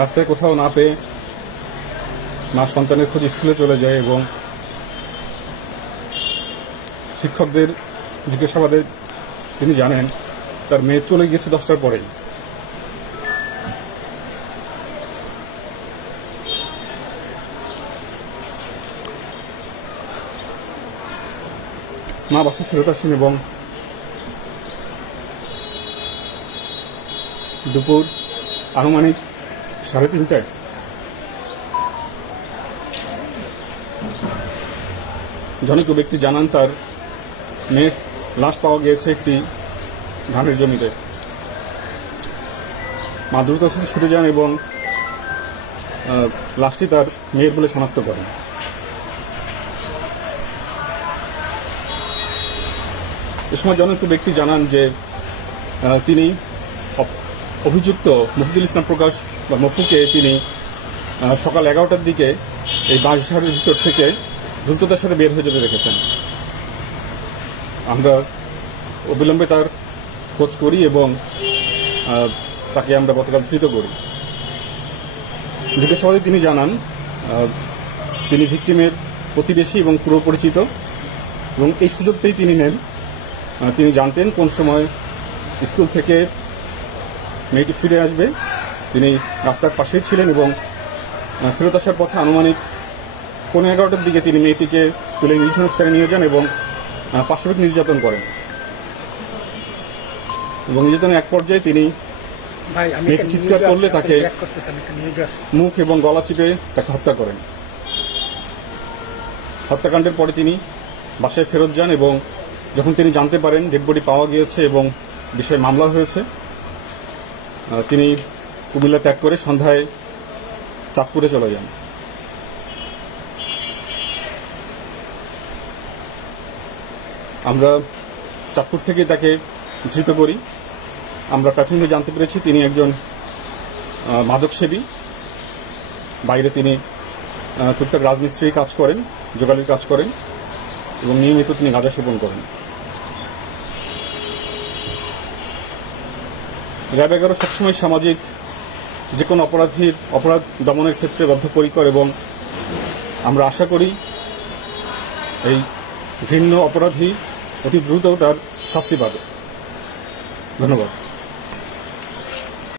রাস্তায় কোথাও না পেয়ে মা সন্তানের খোঁজ স্কুলে চলে যায় এবং শিক্ষকদের জিজ্ঞাসাবাদে তিনি জানেন তার মেয়ে চলে গিয়েছে 10টার পরেই। মা বাসায় ফেরত আসেন এবং দুপুর আনুমানিক 3:30টায় জনৈক ব্যক্তি জানান তার মেয়ের লাশ পাওয়া গিয়েছে একটি ধানের জমিতে। মা দ্রুত ছুটে যান এবং লাশটি তার মেয়ের বলে শনাক্ত করেন। এ সময় জনৈক ব্যক্তি জানান যে তিনি অভিযুক্ত মফিজুল ইসলাম প্রকাশ বা মফুকে তিনি সকাল 11টার দিকে এই বাঁশঝাড়ের ভিতর থেকে দ্রুততার সাথে বের হয়ে যেতে দেখেছেন। আমরা অবিলম্বে তার খোঁজ করি এবং তাকে আমরা গতকাল ধৃত করি। জিজ্ঞাসাবাদে তিনি জানান তিনি ভিকটিমের প্রতিবেশী এবং পুরো পরিচিত এবং এই সুযোগটাই তিনি নেন। তিনি জানতেন কোন সময় স্কুল থেকে মেয়েটি ফিরে আসবে। তিনি রাস্তার পাশেই ছিলেন এবং ফেরত আসার পথে আনুমানিক 11:15টার দিকে তিনি মেয়েটিকে তুলে নির্জন স্থানে নিয়ে যান এবং পাশবিক নির্যাতন করেন এবং নির্যাতনের এক পর্যায়ে তিনি মেয়েটি চিৎকার করলে তাকে মুখ এবং গলা চিপে তাকে হত্যা করেন। হত্যাকাণ্ডের পরে তিনি বাসায় ফেরত যান এবং যখন তিনি জানতে পারেন ডেড বডি পাওয়া গিয়েছে এবং বিষয়ে মামলা হয়েছে, তিনি কুমিল্লা ত্যাগ করে সন্ধ্যায় চাঁদপুরে চলে যান। আমরা চাঁদপুর থেকে তাকে ধৃত করি। আমরা প্রাথমিকভাবে জানতে পেরেছি তিনি একজন মাদকসেবী। বাইরে তিনি টুকটাক রাজমিস্ত্রির কাজ করেন, জোগালির কাজ করেন এবং নিয়মিত তিনি গাঁজা সেবন করেন। র্যাব 11 সবসময় সামাজিক যে কোনো অপরাধ দমনের ক্ষেত্রে বদ্ধপরিকর এবং আমরা আশা করি এই ঘৃণ্য অপরাধী অতি দ্রুত তার শাস্তি পাবে। ধন্যবাদ।